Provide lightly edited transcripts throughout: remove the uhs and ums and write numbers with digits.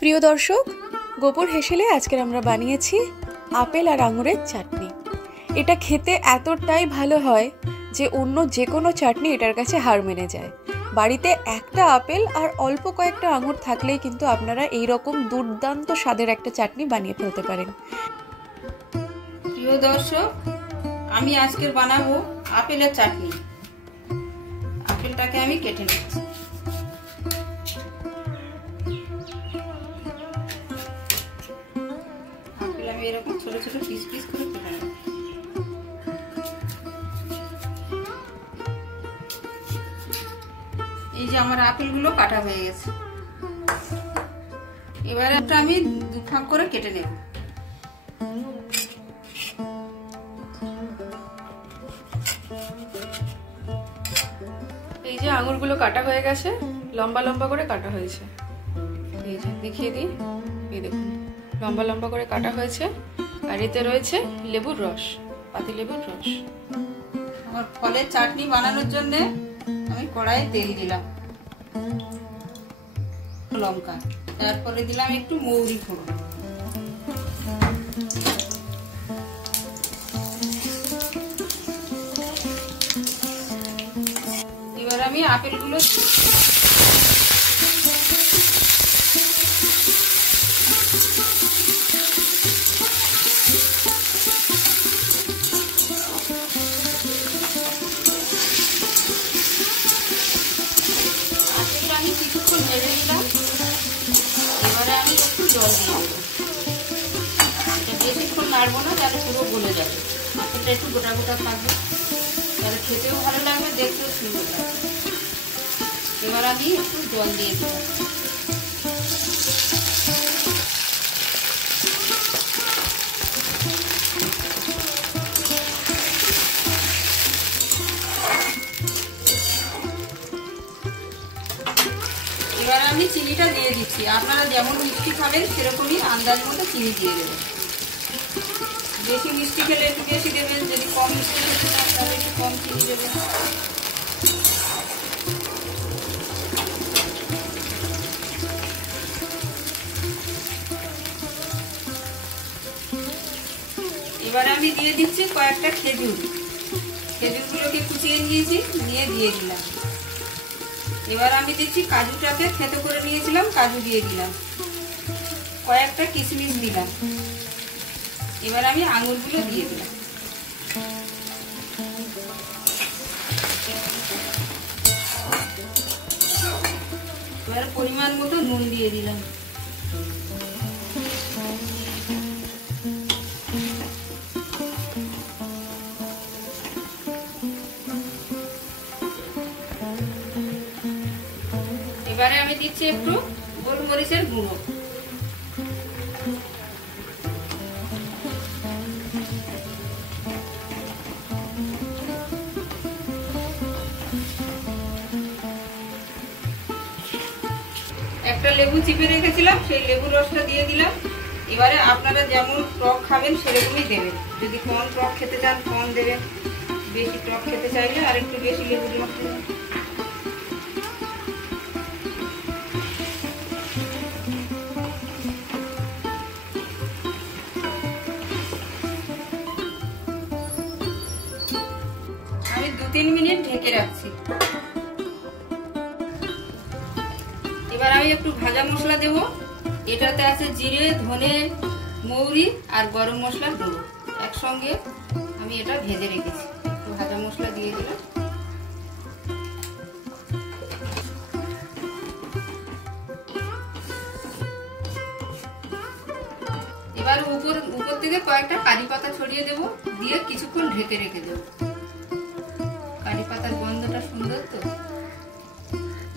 প্রিয় দর্শক, গোপুর হেসেলে আজকের আমরা বানিয়েছি আপেল আর আঙুরের চাটনি। এটা খেতে এতটাই ভালো হয় যে অন্য যে কোনো চাটনি এটার কাছে হার মেনে যায়। বাড়িতে একটা আপেল আর অল্প কয়েকটা আঙুর থাকলেই কিন্তু আপনারা এই রকম দুর্দান্ত স্বাদের একটা চাটনি বানিয়ে ফেলতে পারেন। প্রিয় দর্শক, আমি আজকের বানাবো আপেলের চাটনি। আপেলটাকে আমি কেটে নিচ্ছি। আপেল আমি এরকম ছোট ছোট পিস পিস করে কেটে নেব। এই যে আমার আপেলগুলো কাটা হয়ে গেছে। এবারে একটা আমি দু ভাগ করে কেটে নেব। এই যে আঙুরগুলো কাটা হয়ে গেছে, লম্বা লম্বা করে কাটা হয়েছে। এই যে দেখিয়ে দিই, এই দেখুন লম্বা লম্বা করে কাটা হয়েছে। আর এতে রয়েছে লেবুর রস, পাতি লেবুর রস। আমার ফলের চাটনি বানানোর জন্য আমি কড়াইয়ে তেল দিলাম, লঙ্কা, তারপরে দিলাম একটু মৌরি ফোড়ন। এবার আমি আপেলগুলো আমি কিছুক্ষণ নেড়ে দিলাম। এবারে আমি একটু জল দিয়ে দেবো। এটা বেশিক্ষণ নাড়বো না, তাহলে পুরো গলে যাবে। আপেলটা একটু গোটা গোটা থাকবে, তাহলে খেতেও ভালো লাগবে, দেখতেও সুন্দর লাগবে। এবার আমি একটু জল দিয়ে দিলাম। এবার আমি চিনিটা দিয়ে দিচ্ছি। আপনারা যেমন মিষ্টি খাবেন সেরকমই আন্দাজ মতো চিনি দিয়ে দেবেন। বেশি মিষ্টি খেলে একটু বেশি দেবেন, যদি কম মিষ্টি খেতে চান তাহলে একটু কম চিনি দেবেন। এবারে আমি দিয়ে দিচ্ছি কয়েকটা খেজুর। খেজুরগুলোকে কুচিয়ে নিয়েছি, নিয়ে দিয়ে দিলাম। এবার আমি দিচ্ছি কাজুটাকে থেতো করে নিয়েছিলাম, কাজু দিয়ে দিলাম। কয়েকটা কিশমিশ দিলাম। এবার আমি আঙুরগুলো দিয়ে দিলাম। এবার পরিমাণ মতো নুন দিয়ে দিলাম। এবারে আমি দিচ্ছি একটু গোলমরিচের গুঁড়ো। একটা লেবু চিপে রেখেছিলাম, সেই লেবু রসটা দিয়ে দিলাম। এবারে আপনারা যেমন টক খাবেন সেরকমই দেবেন। যদি কম টক খেতে চান কম দেবেন, বেশি টক খেতে চাইলে আর একটু বেশি লেবু রস দেবেন। আমি 2-3 মিনিট ঢেকে রাখছি। এবার আমি একটু ভাজা মশলা দেব। এটাতে আছে জিরে, ধনে, মৌরি আর গরম মশলার গুঁড়ো একসঙ্গে আমি এটা ভেজে রেখেছি। একটু ভাজা মশলা দিয়ে দিলাম। এবার উপর থেকে কয়েকটা কারি পাতা ছড়িয়ে দেব, দিয়ে কিছুক্ষণ ঢেকে রেখে দেব। কারি পাতার গন্ধটা সুন্দর তো।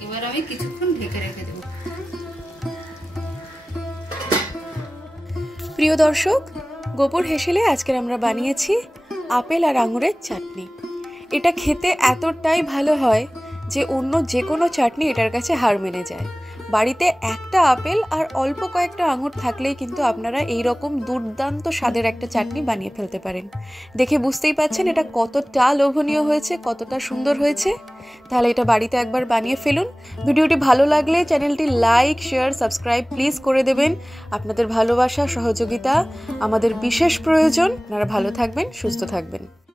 এবার আমি কিছুক্ষণ ঢেকে রেখে দেব। প্রিয় দর্শক, গোপুর হেসেলে আজকের আমরা বানিয়েছি আপেল আর আঙুরের চাটনি। এটা খেতে এতটাই ভালো হয় যে অন্য যে কোনো চাটনি এটার কাছে হার মেনে যায়। বাড়িতে একটা আপেল আর অল্প কয়েকটা আঙুর থাকলেই কিন্তু আপনারা এই রকম দুর্দান্ত স্বাদের একটা চাটনি বানিয়ে ফেলতে পারেন। দেখে বুঝতেই পাচ্ছেন এটা কতটা লোভনীয় হয়েছে, কতটা সুন্দর হয়েছে। তাহলে এটা বাড়িতে একবার বানিয়ে ফেলুন। ভিডিওটি ভালো লাগলে চ্যানেলটি লাইক, শেয়ার, সাবস্ক্রাইব প্লিজ করে দেবেন। আপনাদের ভালোবাসা, সহযোগিতা আমাদের বিশেষ প্রয়োজন। আপনারা ভালো থাকবেন, সুস্থ থাকবেন।